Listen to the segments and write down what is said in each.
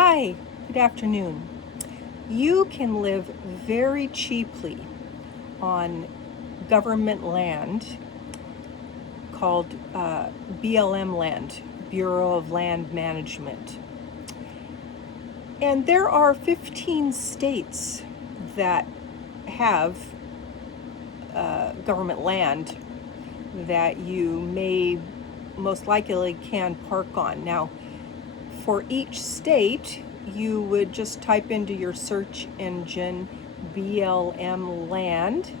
Hi, good afternoon. You can live very cheaply on government land called BLM land, Bureau of Land Management. And there are 15 states that have government land that you may most likely can park on. Now, for each state, you would just type into your search engine BLM land.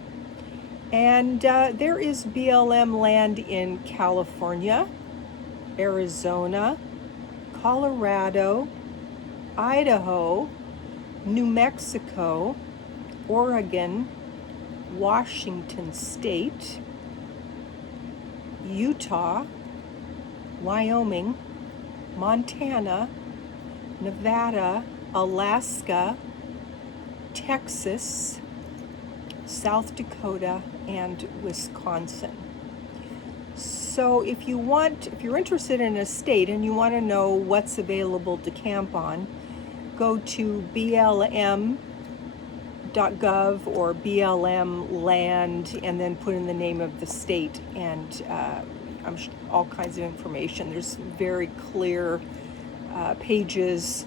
And there is BLM land in California, Arizona, Colorado, Idaho, New Mexico, Oregon, Washington State, Utah, Wyoming, Montana, Nevada, Alaska, Texas, South Dakota, and Wisconsin. So if you're interested in a state and you want to know what's available to camp on, go to blm.gov or BLM land and then put in the name of the state, and all kinds of information. There's very clear pages,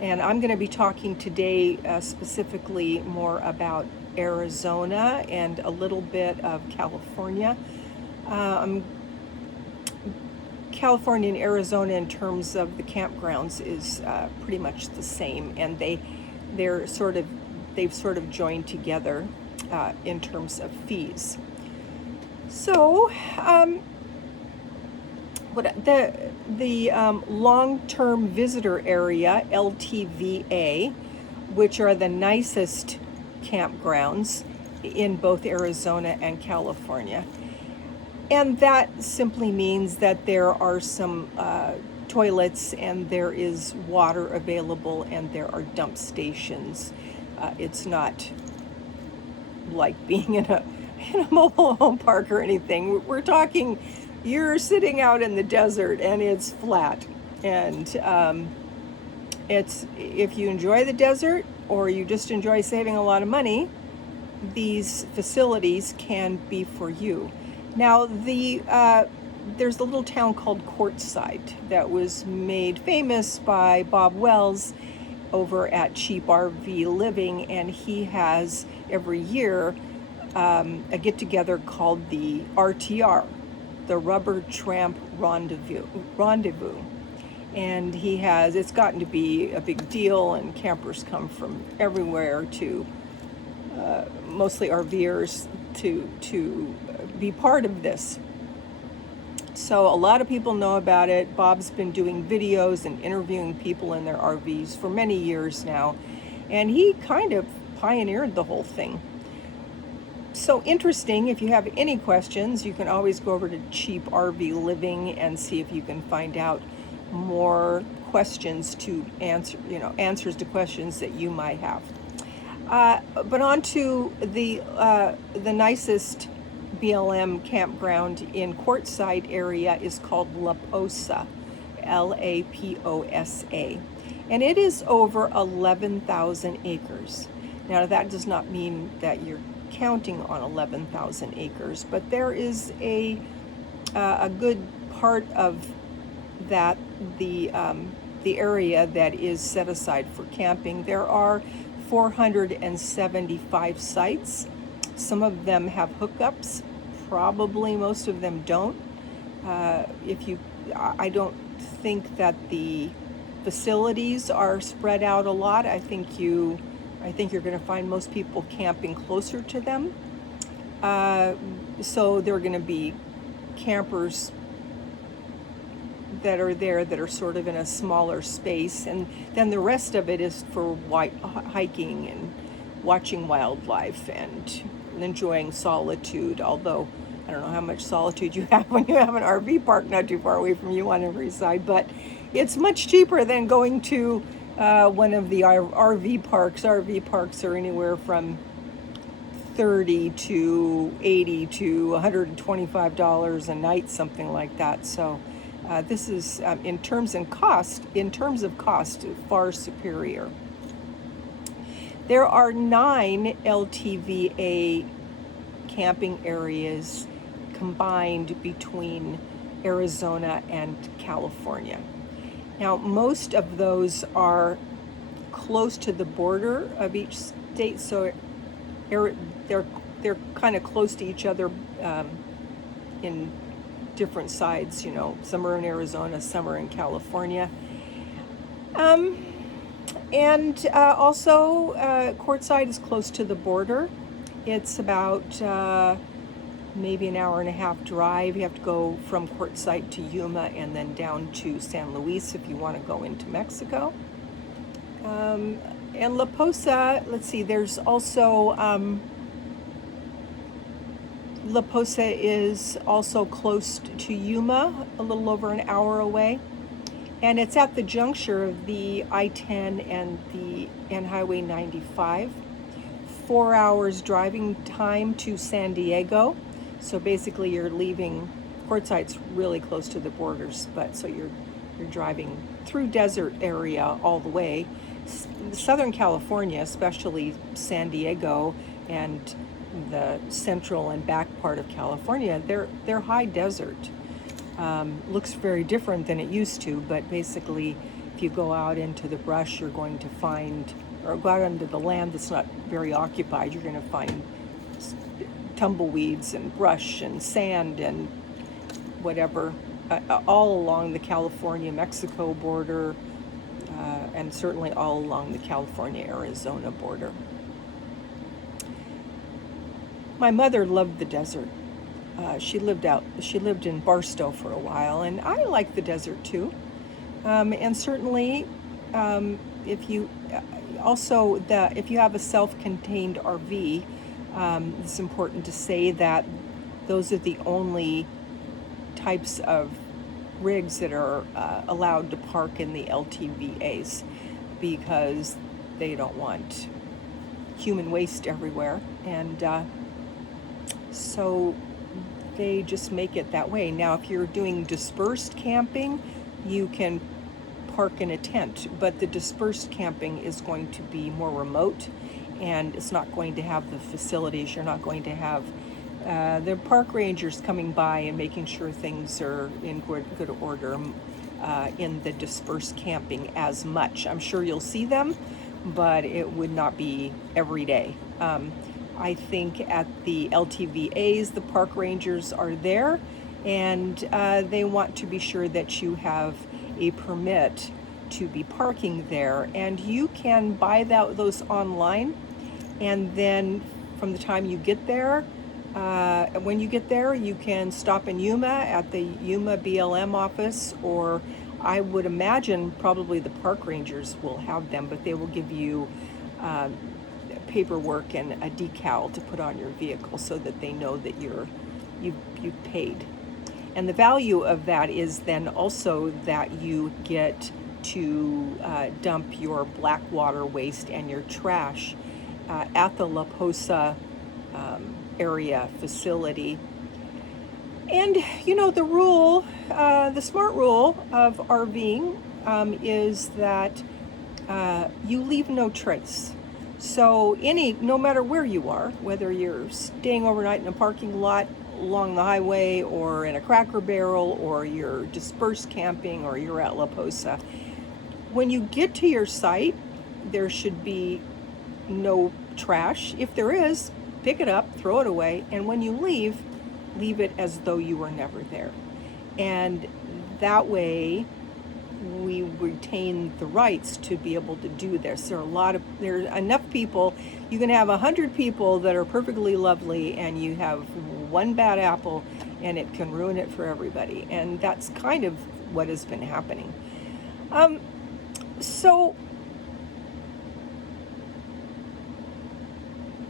and I'm going to be talking today specifically more about Arizona and a little bit of California. California and Arizona in terms of the campgrounds is pretty much the same, and they've sort of joined together in terms of fees. So the long-term visitor area, LTVA, which are the nicest campgrounds in both Arizona and California. And that simply means that there are some toilets and there is water available and there are dump stations. It's not like being in a mobile home park or anything. We're talking, you're sitting out in the desert and it's flat. And it's, if you enjoy the desert or you just enjoy saving a lot of money, these facilities can be for you. Now, there's a little town called Quartzsite that was made famous by Bob Wells over at Cheap RV Living, and he has every year a get-together called the RTR, the Rubber Tramp Rendezvous. And it's gotten to be a big deal, and campers come from everywhere to, mostly RVers, to be part of this. So a lot of people know about it. Bob's been doing videos and interviewing people in their RVs for many years now, and he kind of pioneered the whole thing. So interesting. If you have any questions, you can always go over to Cheap RV Living and see if you can find out more questions to answer, answers to questions that you might have. But on to the nicest BLM campground in Quartzsite area is called La Posa, Laposa, and it is over 11,000 acres. Now, that does not mean that you're counting on 11,000 acres, but there is a good part of that, the area that is set aside for camping. There are 475 sites. Some of them have hookups. Probably most of them don't. I don't think that the facilities are spread out a lot. I think you're going to find most people camping closer to them. So there are going to be campers that are there that are sort of in a smaller space, and then the rest of it is for hiking and watching wildlife and enjoying solitude, although I don't know how much solitude you have when you have an RV park not too far away from you on every side, but it's much cheaper than going to one of the RV parks. RV parks are anywhere from $30 to $80 to $125 a night, something like that. So This is in terms of cost, far superior. There are 9 LTVA camping areas combined between Arizona and California. Now, most of those are close to the border of each state, so they're kind of close to each other in different sides. You know, some are in Arizona, some are in California. And also, Quartzsite is close to the border. It's about maybe an hour and a half drive. You have to go from Quartzsite to Yuma and then down to San Luis if you want to go into Mexico. And La Posa, let's see, there's also, La Posa is also close to Yuma, a little over an hour away. And it's at the juncture of the I-10 and Highway 95. 4 hours driving time to San Diego. So basically you're leaving, Quartzsite's really close to the borders, but so you're driving through desert area all the way. Southern California, especially San Diego and the central and back part of California, they're high desert. Looks very different than it used to, but basically if you go out into the brush, you're going to find, or go out into the land that's not very occupied, you're going to find tumbleweeds and brush and sand and whatever, all along the California-Mexico border, and certainly all along the California-Arizona border. My mother loved the desert. She lived in Barstow for a while, and I like the desert too. And certainly, if you have a self-contained RV, it's important to say that those are the only types of rigs that are allowed to park in the LTVAs, because they don't want human waste everywhere, and so they just make it that way. Now, if you're doing dispersed camping, you can park in a tent, but the dispersed camping is going to be more remote, and it's not going to have the facilities. You're not going to have the park rangers coming by and making sure things are in good order in the dispersed camping as much. I'm sure you'll see them, but it would not be every day. I think at the LTVAs, the park rangers are there, and they want to be sure that you have a permit to be parking there. And you can buy those online, and then from the time you get there, when you get there, you can stop in Yuma at the Yuma BLM office, or I would imagine probably the park rangers will have them, but they will give you paperwork and a decal to put on your vehicle so that they know that you've paid. And the value of that is then also that you get to dump your black water waste and your trash at the La Posa area facility. And you know, the smart rule of RVing is that you leave no trace. So no matter where you are, whether you're staying overnight in a parking lot along the highway, or in a Cracker Barrel, or you're dispersed camping, or you're at La Posa, when you get to your site, there should be no trash. If there is, pick it up, throw it away, and when you leave it as though you were never there. And that way, we retain the rights to be able to do this. There's enough people. You can have 100 people that are perfectly lovely, and you have one bad apple, and it can ruin it for everybody. And that's kind of what has been happening. So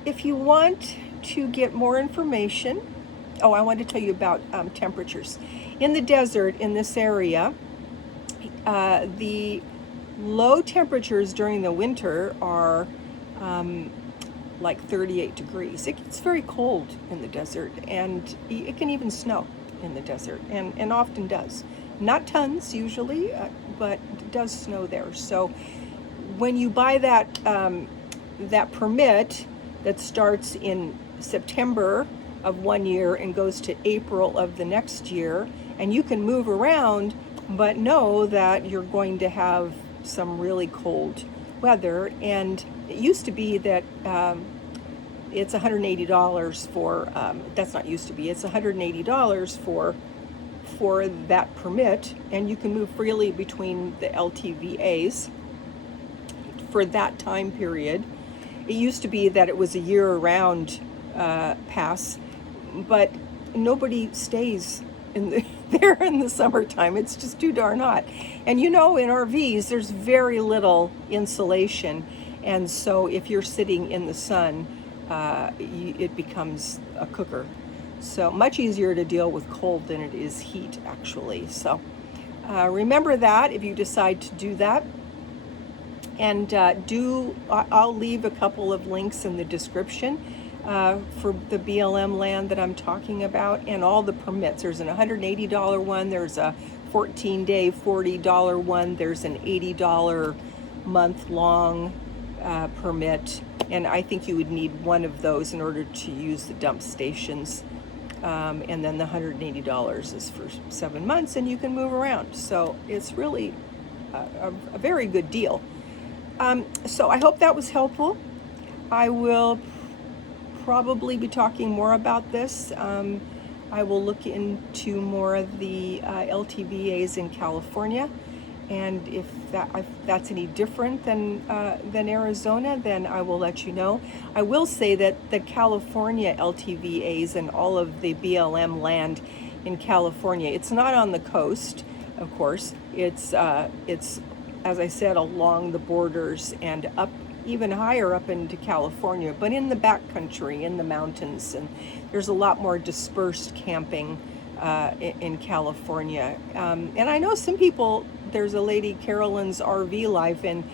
if you want to get more information, I want to tell you about temperatures. In the desert, in this area, the low temperatures during the winter are like 38 degrees. It gets very cold in the desert, and it can even snow in the desert, and often does. Not tons usually, but it does snow there. So when you buy that permit that starts in September of one year and goes to April of the next year, and you can move around, but know that you're going to have some really cold weather. And it used to be that it's $180 for, that's not used to be, it's $180 for that permit, and you can move freely between the LTVAs for that time period. It used to be that it was a year-round pass, but nobody stays there in the summertime. It's just too darn hot. And in RVs, there's very little insulation, and so if you're sitting in the sun, it becomes a cooker. So much easier to deal with cold than it is heat, actually. So remember that if you decide to do that. And I'll leave a couple of links in the description for the BLM land that I'm talking about, and all the permits. There's an $180 one, there's a 14-day $40 one, there's an $80 month-long permit, and I think you would need one of those in order to use the dump stations. And then the $180 is for 7 months, and you can move around. So it's really a very good deal. So I hope that was helpful. I will probably be talking more about this. I will look into more of the LTVAs in California, and if that's any different than Arizona, then I will let you know. I will say that the California LTVAs and all of the BLM land in California, it's not on the coast, of course. It's as I said, along the borders and up, even higher up into California, but in the backcountry, in the mountains, and there's a lot more dispersed camping in California. And I know some people, there's a lady, Carolyn's RV Life, and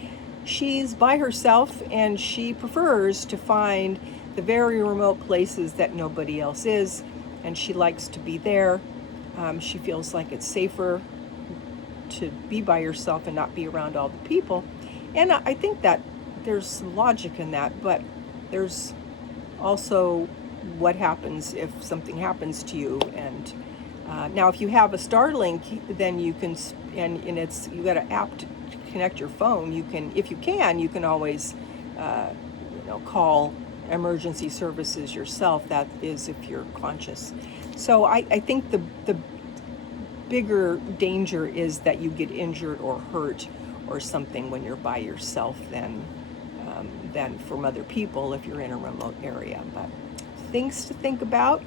she's by herself, and she prefers to find the very remote places that nobody else is, and she likes to be there. She feels like it's safer to be by yourself and not be around all the people. And I think that there's some logic in that, but there's also what happens if something happens to you. And now if you have a Starlink, then you can, and you got an app to connect your phone, you can always call emergency services yourself. That is if you're conscious. So I think the bigger danger is that you get injured or hurt or something when you're by yourself than from other people if you're in a remote area. But things to think about.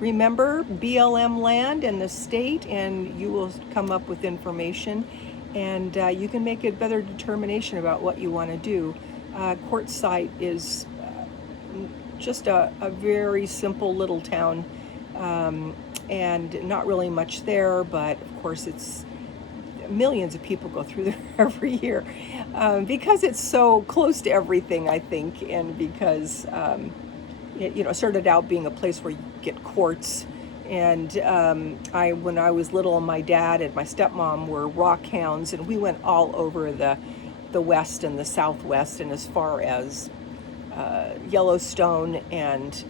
Remember, BLM land and the state, and you will come up with information, and you can make a better determination about what you want to do. Quartzsite is just a very simple little town, and not really much there, but of course it's millions of people go through there every year because it's so close to everything, I think, and because it started out being a place where you get quartz. And when I was little, my dad and my stepmom were rock hounds, and we went all over the west and the southwest, and as far as Yellowstone and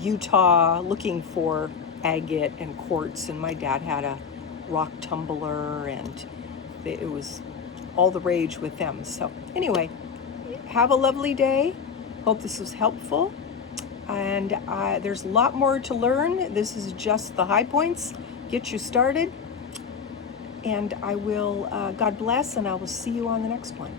Utah, looking for agate and quartz. And my dad had a rock tumbler, and it was all the rage with them. So anyway, have a lovely day. Hope this was helpful. And there's a lot more to learn. This is just the high points. Get you started. And I will, God bless, and I will see you on the next one.